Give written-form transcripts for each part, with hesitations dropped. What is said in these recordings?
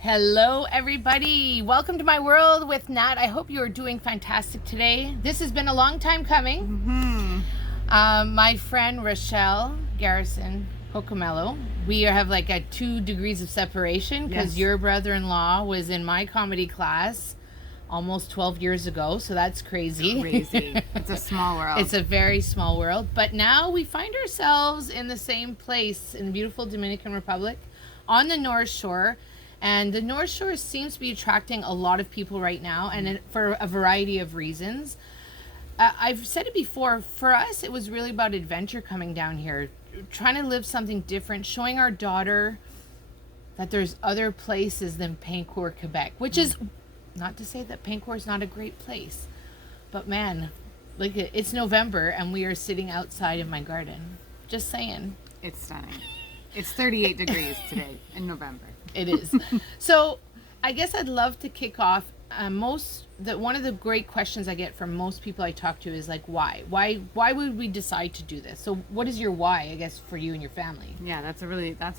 Hello, everybody. Welcome to my world with Nat. I hope you are doing fantastic today. This has been a long time coming. My friend Rochelle Garrison Cocomello. We have like a 2 degrees of separation because your brother-in-law was in my comedy class almost 12 years ago. So that's crazy. Crazy. It's a small world. It's a very small world. But now we find ourselves in the same place in beautiful Dominican Republic on the North Shore. And the North Shore seems to be attracting a lot of people right now, and for a variety of reasons. I've said it before, for us, it was really about adventure coming down here, trying to live something different, showing our daughter that there's other places than Paincourt, Quebec, which is not to say that Paincourt is not a great place, but man, like it's November and we are sitting outside in my garden. Just saying. It's stunning. It's 38 degrees today in November. It is. So I guess I'd love to kick off. One of the great questions I get from most people I talk to is like, why would we decide to do this? So what is your why, I guess, for you and your family? Yeah, that's a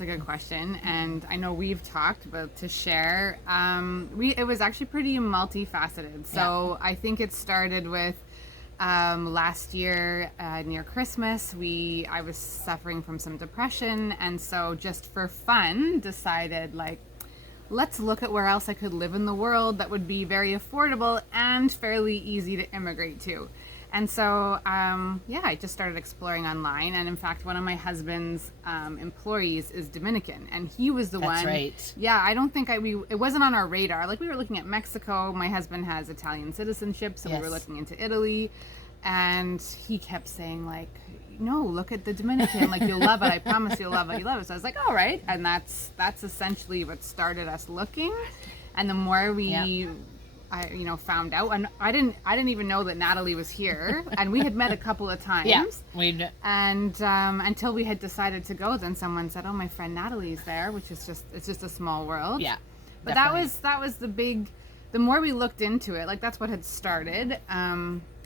good question. And I know we've talked about to share. It was actually pretty multifaceted. So I think it started with last year near Christmas, I was suffering from some depression, and so just for fun decided like, let's look at where else I could live in the world that would be very affordable and fairly easy to immigrate to. And so I just started exploring online, and in fact one of my husband's employees is Dominican, and he was the one. That's right. Yeah, I don't think it wasn't on our radar. Like, we were looking at Mexico. My husband has Italian citizenship, so we were looking into Italy, and he kept saying like, no, look at the Dominican, like, you'll love it, I promise you'll love it, so I was like, all right. And that's essentially what started us looking. And the more we found out, and I didn't even know that Natalie was here, and we had met a couple of times. And until we had decided to go, then someone said, oh, my friend Natalie's there, which is just a small world. Yeah. But definitely. that was the more we looked into it, like, that's what had started.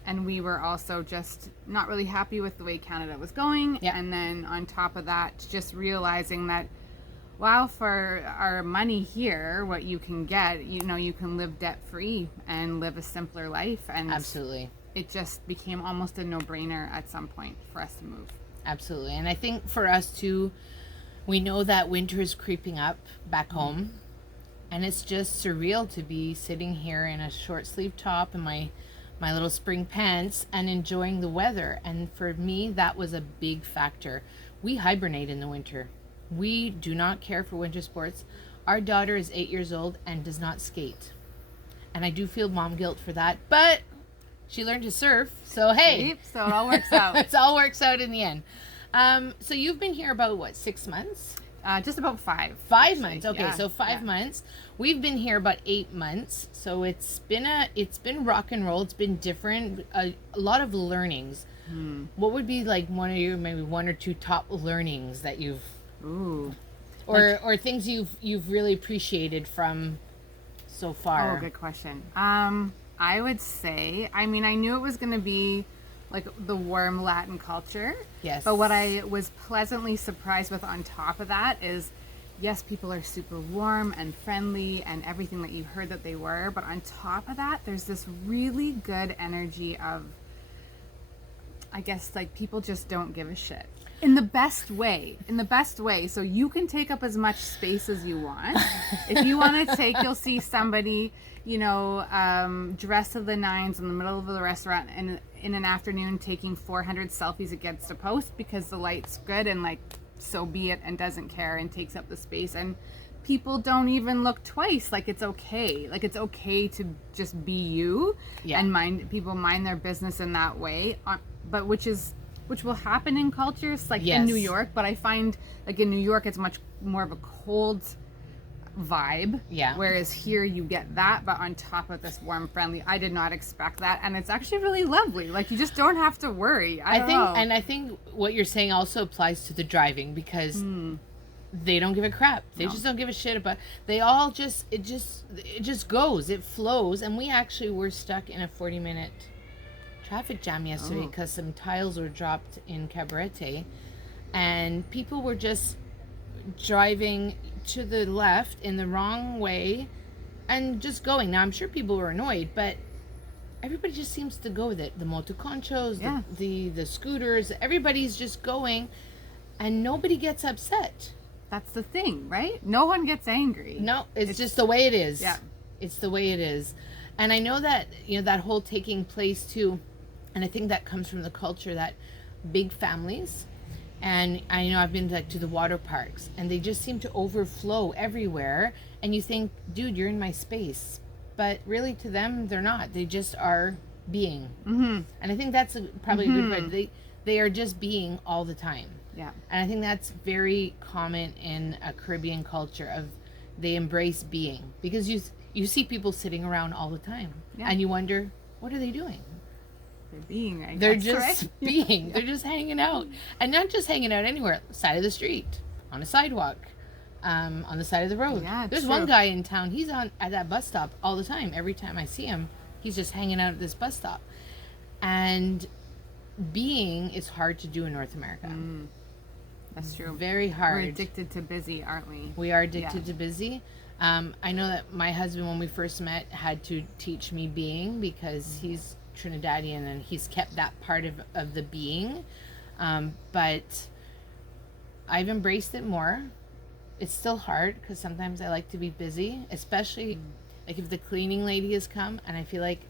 And we were also just not really happy with the way Canada was going. Yeah. And then on top of that, just realizing that, wow, for our money here, what you can get, you can live debt-free and live a simpler life. And Absolutely. It just became almost a no-brainer at some point for us to move. Absolutely. And I think for us too, we know that winter is creeping up back home, and it's just surreal to be sitting here in a short sleeve top and my little spring pants and enjoying the weather. And for me, that was a big factor. We hibernate in the winter. We do not care for winter sports. Our daughter is 8 years old and does not skate. And I do feel mom guilt for that, but she learned to surf. So, hey. So it all works out. It all works out in the end. So you've been here about, 6 months? Just about 5. 5 months. Okay, yeah, so 5 months. We've been here about 8 months. So it's been rock and roll. It's been different. A lot of learnings. What would be like one of your maybe 1 or 2 top learnings that you've or things you've really appreciated from so far? Oh, good question. I would say, I knew it was going to be like the warm Latin culture. Yes. But what I was pleasantly surprised with on top of that is, yes, people are super warm and friendly and everything that you heard that they were. But on top of that, there's this really good energy of, I guess, like, people just don't give a shit. In the best way. So you can take up as much space as you want. If you want to you'll see somebody, dressed to the nines in the middle of the restaurant and in an afternoon taking 400 selfies against a post because the light's good, and like, so be it, and doesn't care and takes up the space. And people don't even look twice. Like, it's okay. Like, it's okay to just be you and mind their business in that way. But which will happen in cultures like in New York, but I find like in New York it's much more of a cold vibe. Yeah. Whereas here you get that, but on top of this warm, friendly. I did not expect that, and it's actually really lovely. Like, you just don't have to worry. I think what you're saying also applies to the driving, because they don't give a crap. They just don't give a shit about. They all just it just goes. It flows, and we actually were stuck in a 40-minute traffic jam yesterday because some tiles were dropped in Cabarete, and people were just driving to the left in the wrong way and just going. Now, I'm sure people were annoyed, but everybody just seems to go with it. The motoconchos, Yeah. the scooters, everybody's just going, and nobody gets upset. That's the thing, right? No one gets angry. No, it's just the way it is. Yeah. It's the way it is. And I know that, that whole taking place too, and I think that comes from the culture that big families, and I know I've been to the water parks, and they just seem to overflow everywhere, and you think, dude, you're in my space. But really to them, they're not. They just are being. Mm-hmm. And I think that's probably a good word. They are just being all the time. Yeah. And I think that's very common in a Caribbean culture of they embrace being, because you see people sitting around all the time, and you wonder, what are they doing? They're being, I guess. They're just right? being. They're just hanging out, and not just hanging out anywhere. Side of the street, on a sidewalk, on the side of the road. Yeah, There's true. one guy in town. He's at that bus stop all the time. Every time I see him, he's just hanging out at this bus stop. And being is hard to do in North America. That's true. Very hard. We're addicted to busy, aren't we? We are addicted to busy. I know that my husband, when we first met, had to teach me being, because he's Trinidadian and he's kept that part of the being. But I've embraced it more. It's still hard because sometimes I like to be busy, especially like if the cleaning lady has come and I feel like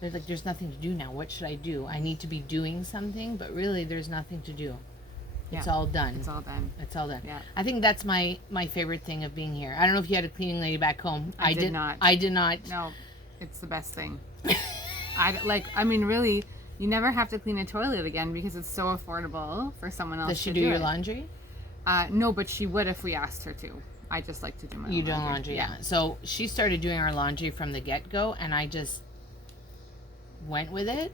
there's nothing to do now. What should I do? I need to be doing something, but really there's nothing to do. It's all done. It's all done. It's all done. Yeah. I think that's my favorite thing of being here. I don't know if you had a cleaning lady back home. I did not. I did not. No, it's the best thing. I mean, really, you never have to clean a toilet again because it's so affordable for someone else. Does she to do your it. laundry? No, but she would if we asked her to. I just like to do my own You do laundry. laundry, yeah. So she started doing our laundry from the get-go, and I just went with it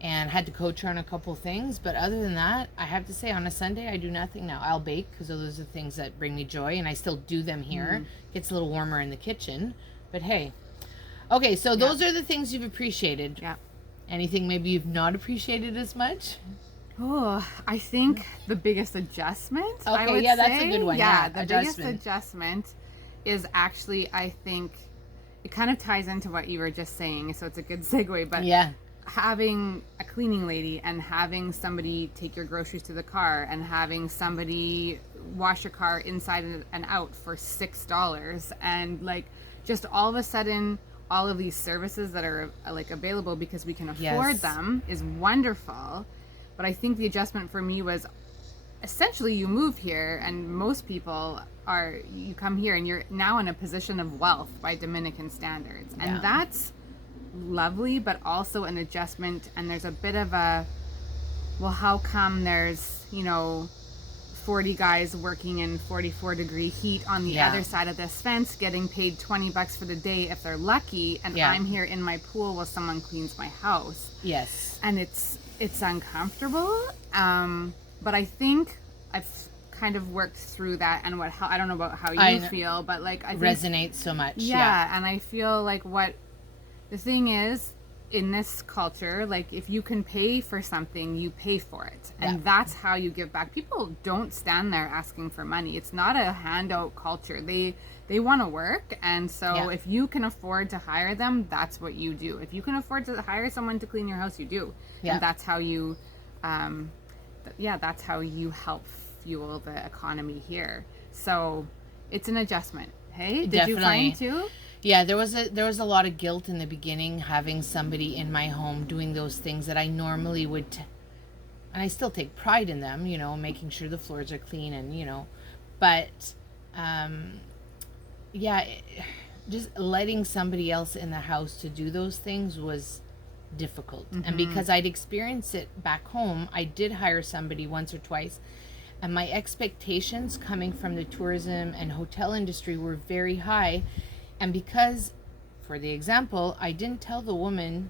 and had to coach her on a couple things. But other than that, I have to say, on a Sunday, I do nothing now. I'll bake because those are the things that bring me joy, and I still do them here. Gets a little warmer in the kitchen, but hey. Okay, so those are the things you've appreciated. Yeah. Anything maybe you've not appreciated as much? Oh, I think the biggest adjustment. I Okay, would yeah, that's a say, good one. Yeah, Yeah, the adjustment. biggest adjustment is actually, I think, it kind of ties into what you were just saying, so it's a good segue. But Yeah. having a cleaning lady and having somebody take your groceries to the car and having somebody wash your car inside and out for $6, and like just all of a sudden all of these services that are like available because we can afford them is wonderful. But I think the adjustment for me was essentially you move here, and most people you come here and you're now in a position of wealth by Dominican standards, and that's lovely, but also an adjustment. And there's a bit of a, well, how come there's 40 guys working in 44-degree heat on the other side of this fence getting paid $20 for the day if they're lucky, and I'm here in my pool while someone cleans my house. Yes. And it's uncomfortable, but I think I've kind of worked through that. And I don't know about how you feel, but like I think, resonates so much. and I feel like what the thing is in this culture, like if you can pay for something, you pay for it, and that's how you give back. People don't stand there asking for money. It's not a handout culture. They want to work, and so if you can afford to hire them, that's what you do. If you can afford to hire someone to clean your house, you do. And that's how you that's how you help fuel the economy here. So it's an adjustment. Hey, did you find too? Yeah, there was a lot of guilt in the beginning, having somebody in my home doing those things that I normally would and I still take pride in them, making sure the floors are clean, and but just letting somebody else in the house to do those things was difficult. And because I'd experienced it back home, I did hire somebody once or twice, and my expectations coming from the tourism and hotel industry were very high. And because, for the example, I didn't tell the woman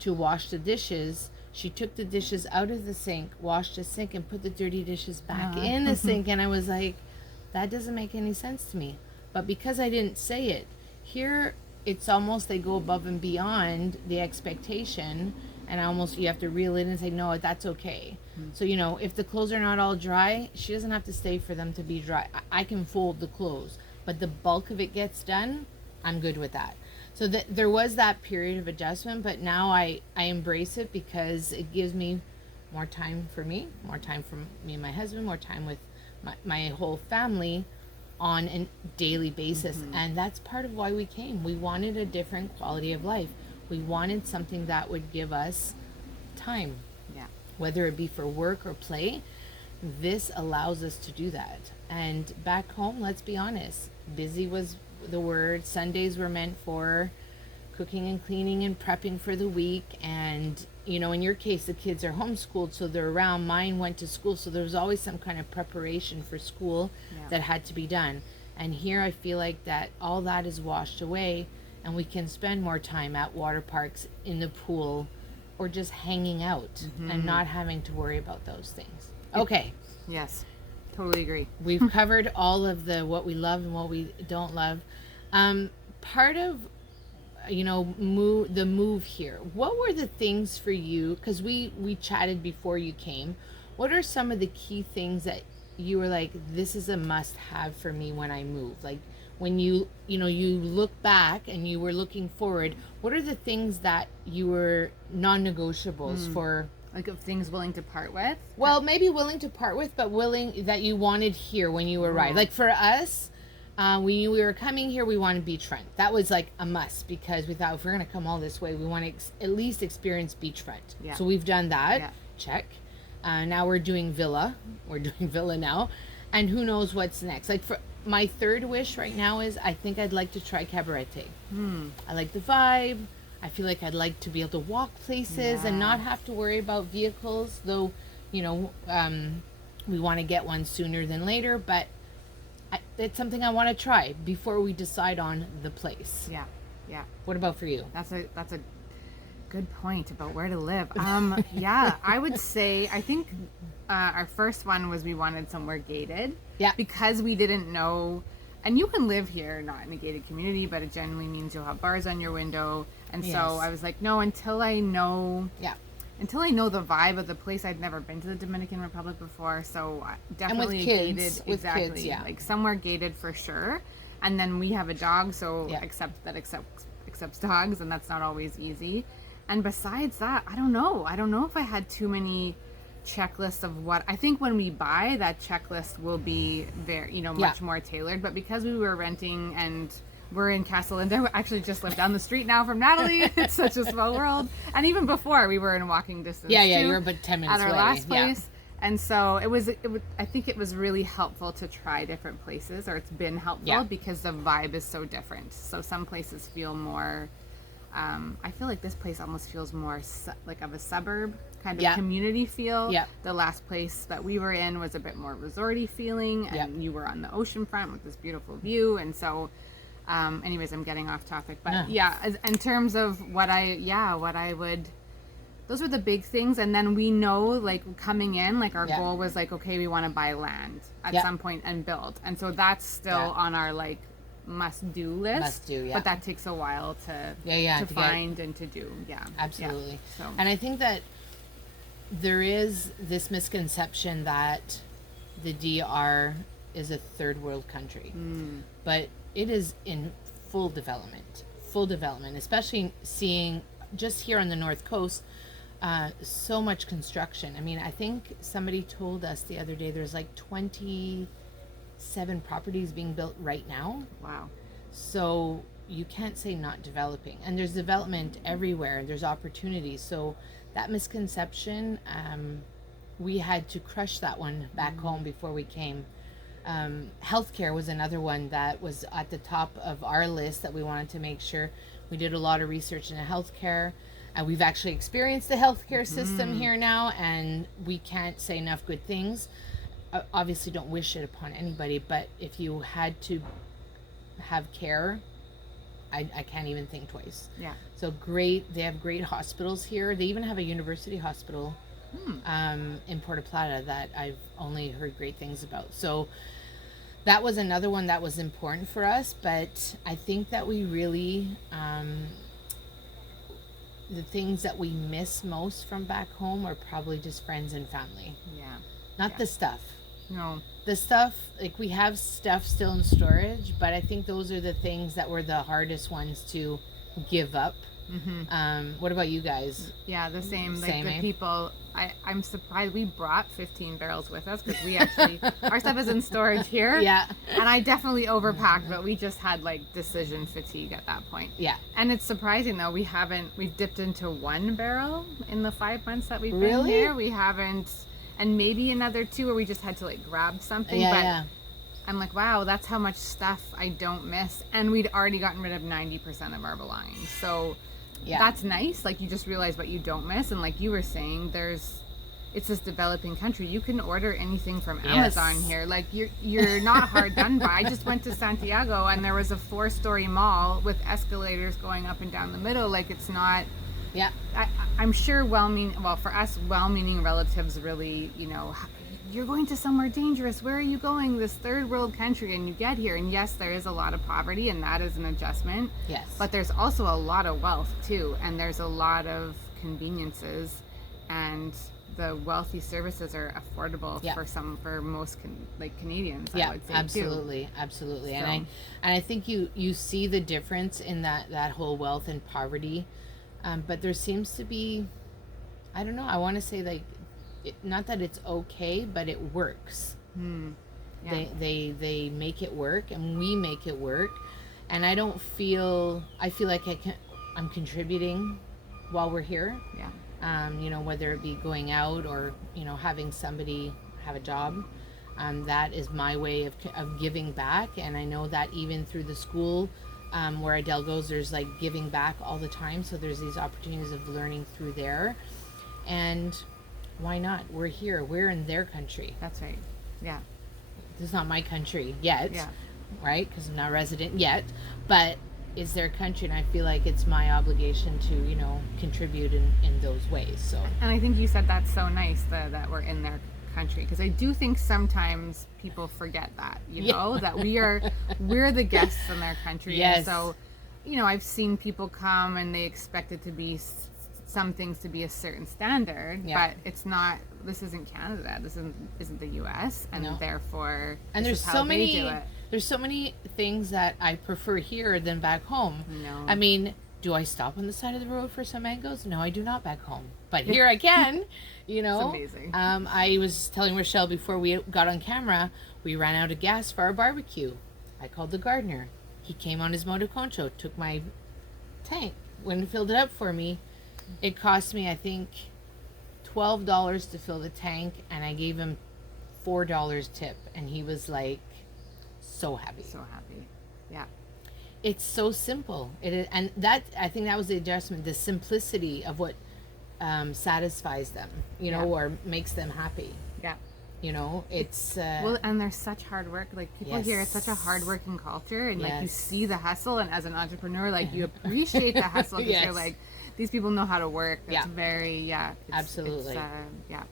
to wash the dishes, she took the dishes out of the sink, washed the sink, and put the dirty dishes back in the sink. And I was like, that doesn't make any sense to me. But because I didn't say it, here it's almost they go above and beyond the expectation, and you have to reel it in and say, no, that's okay. So, if the clothes are not all dry, she doesn't have to stay for them to be dry. I can fold the clothes. but the bulk of it gets done, I'm good with that. So that there was that period of adjustment, but now I embrace it because it gives me more time for me, more time for me and my husband, more time with my whole family on a daily basis. And that's part of why we came. We wanted a different quality of life. We wanted something that would give us time, Yeah. whether it be for work or play. This allows us to do that. And back home, let's be honest, busy was the word. Sundays were meant for cooking and cleaning and prepping for the week. And, you know, in your case, the kids are homeschooled, so they're around. Mine went to school, so there was always some kind of preparation for school that had to be done. And here I feel like that all that is washed away, and we can spend more time at water parks, in the pool, or just hanging out and not having to worry about those things. Okay. Yes. Totally agree. We've covered all of the what we love and what we don't love. Part of, you know, the move here, what were the things for you, because we chatted before you came, what are some of the key things that you were like, this is a must have for me when I move? Like when you look back and you were looking forward, what are the things that you were non-negotiables for? Like of things willing to part with? Well, maybe willing to part with, but willing that you wanted here when you arrived. Like for us, we knew we were coming here, we wanted beachfront. That was like a must, because we thought if we're going to come all this way, we want to at least experience beachfront. Yeah. So we've done that. Yeah. Check. Now we're doing villa. We're doing villa now. And who knows what's next. Like for my third wish right now is I think I'd like to try cabarete. I like the vibe. I feel like I'd like to be able to walk places and not have to worry about vehicles, though, you know, we want to get one sooner than later, but it's something I want to try before we decide on the place. Yeah. Yeah. What about for you? That's a good point about where to live. Yeah, I would say, I think our first one was we wanted somewhere gated. Yeah. Because we didn't know, and you can live here not in a gated community, but it generally means you'll have bars on your window. And so I was like, no, until I know the vibe of the place. I'd never been to the Dominican Republic before, so definitely and with kids, gated. with Exactly. kids, yeah. Like somewhere gated for sure. And then we have a dog, so accepts dogs, and that's not always easy. And besides that, I don't know if I had too many checklists of what I think when we buy, that checklist will be very, much more tailored. But because we were renting and we're in Casa Linda, we actually just live down the street now from Natalie. It's such a small world. And even before, we were in walking distance. Yeah, you were but 10 minutes at our away. last place. And so I think it was really helpful to try different places, or it's been helpful because the vibe is so different. So some places feel more, I feel like this place almost feels more like of a suburb kind of community feel. Yeah. The last place that we were in was a bit more resorty feeling, and you were on the ocean front with this beautiful view. And so, anyways, I'm getting off topic, but in terms of what I would, those were the big things. And then we know, like coming in, like our goal was like, okay, we want to buy land at some point and build. And so that's still on our like must-do list. But that takes a while to find and to do. Yeah. Absolutely. Yeah. So. And I think that there is this misconception that the DR is a third world country. But it is in full development, especially seeing just here on the North Coast, so much construction. I mean, I think somebody told us the other day there's like 27 properties being built right now. Wow. So you can't say not developing. And there's development everywhere. There's opportunities. So that misconception, we had to crush that one back home before we came. Healthcare was another one that was at the top of our list that we wanted to make sure. We did a lot of research into healthcare. We've actually experienced the healthcare system here now, and we can't say enough good things. Obviously, don't wish it upon anybody, but if you had to have care, I can't even think twice. Yeah. So great. They have great hospitals here. They even have a university hospital in Puerto Plata that I've only heard great things about. So that was another one that was important for us. But I think that we really, the things that we miss most from back home are probably just friends and family. Yeah. Not the stuff. No. The stuff, like, we have stuff still in storage, but I think those are the things that were the hardest ones to give up. What about you guys? Yeah, the same. Like Same, the eh? people, I'm surprised we brought 15 barrels with us because we actually, our stuff is in storage here. Yeah. And I definitely overpacked, but we just had like decision fatigue at that point. Yeah. And it's surprising though, we've dipped into 1 barrel in the 5 months that we've been Really? here. We haven't, and maybe another 2 where we just had to like grab something. Yeah, but yeah. I'm like, wow, that's how much stuff I don't miss. And we'd already gotten rid of 90% of our belongings. So Yeah. that's nice. Like, you just realize what you don't miss. And like you were saying, it's this developing country. You can order anything from Amazon here. Like, you're not hard done by. I just went to Santiago and there was a 4-story mall with escalators going up and down the middle. Like, it's not. Yeah. I'm sure for us, well-meaning relatives really, you're going to somewhere dangerous. Where are you going? This third world country, and you get here, and yes, there is a lot of poverty, and that is an adjustment. Yes. But there's also a lot of wealth too, and there's a lot of conveniences, and the wealthy services are affordable for most Canadians. Yeah, I would say absolutely, too. absolutely. So. And I think you see the difference in that whole wealth and poverty, but there seems to be, I don't know. I want to say like, not that it's okay, but it works. Yeah. They make it work, and we make it work. And I feel like I'm contributing while we're here. Yeah. Whether it be going out or having somebody have a job. That is my way of giving back, and I know that even through the school where Adele goes, there's like giving back all the time. So there's these opportunities of learning through there, and why not? We're here. We're in their country. That's right. Yeah. This is not my country yet, Yeah. right? Because I'm not resident yet, but it's their country, and I feel like it's my obligation to contribute in those ways. So. And I think you said that's so nice that we're in their country, because I do think sometimes people forget that that we're the guests in their country. Yes. And so I've seen people come and they expect it to be some things to be a certain standard, but it's not. This isn't Canada. This isn't the U.S. And therefore, and this is how they do it. There's so many things that I prefer here than back home. No. I mean, do I stop on the side of the road for some mangoes? No, I do not back home. But here I can, It's amazing. I was telling Rochelle before we got on camera, we ran out of gas for our barbecue. I called the gardener. He came on his motoconcho, took my tank, went and filled it up for me. It cost me, I think, $12 to fill the tank, and I gave him $4 tip, and he was like so happy. So happy. Yeah. It's so simple. It is, and I think that was the adjustment, the simplicity of what satisfies them, or makes them happy. Yeah. It's well, and there's such hard work. Like, people here, it's such a hard-working culture, and like you see the hustle, and as an entrepreneur, like you appreciate the hustle because you're like, these people know how to work. It's very absolutely. Yeah.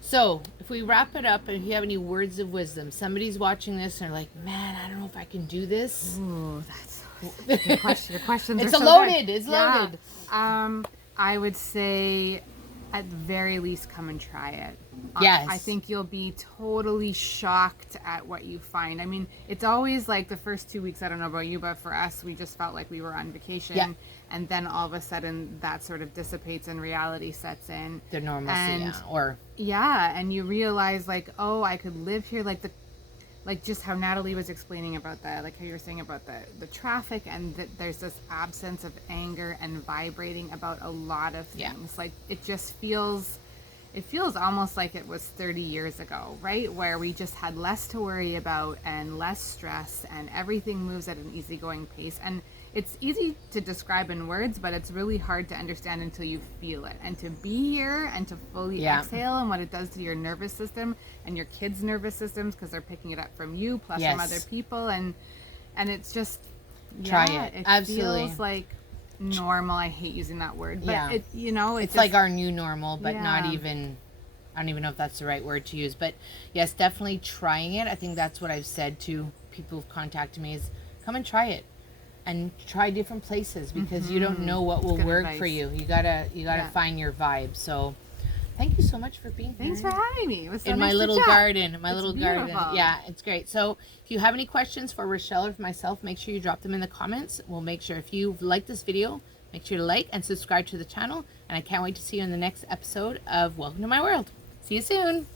So if we wrap it up, and if you have any words of wisdom, somebody's watching this and they're like, man, I don't know if I can do this. Ooh, that's your questions. It's are so loaded. good. It's loaded. I would say, at the very least, come and try it. Yes. I think you'll be totally shocked at what you find. I mean, it's always like the first 2 weeks, I don't know about you, but for us, we just felt like we were on vacation. Yeah. And then all of a sudden that sort of dissipates and reality sets in. The normalcy, and you realize like, oh, I could live here, like just how Natalie was explaining about that, like how you were saying about the traffic, and that there's this absence of anger and vibrating about a lot of things. Like, it just feels almost like it was 30 years ago, right? Where we just had less to worry about and less stress, and everything moves at an easygoing pace. And it's easy to describe in words, but it's really hard to understand until you feel it. And to be here and to fully exhale, and what it does to your nervous system and your kids' nervous systems, because they're picking it up from you plus from other people, and it's just try it. It Absolutely feels like normal. I hate using that word, but it's just like our new normal, but not even. I don't even know if that's the right word to use, but yes, definitely trying it. I think that's what I've said to people who've contacted me is come and try it. And try different places, because you don't know what will work for you. You gotta find your vibe. So thank you so much for being here. Thanks for having me. It was so In nice my to little chat. garden. In my It's little beautiful. garden. Yeah, it's great. So if you have any questions for Rochelle or for myself, make sure you drop them in the comments. We'll make sure, if you've liked this video, make sure to like and subscribe to the channel. And I can't wait to see you in the next episode of Welcome to My World. See you soon.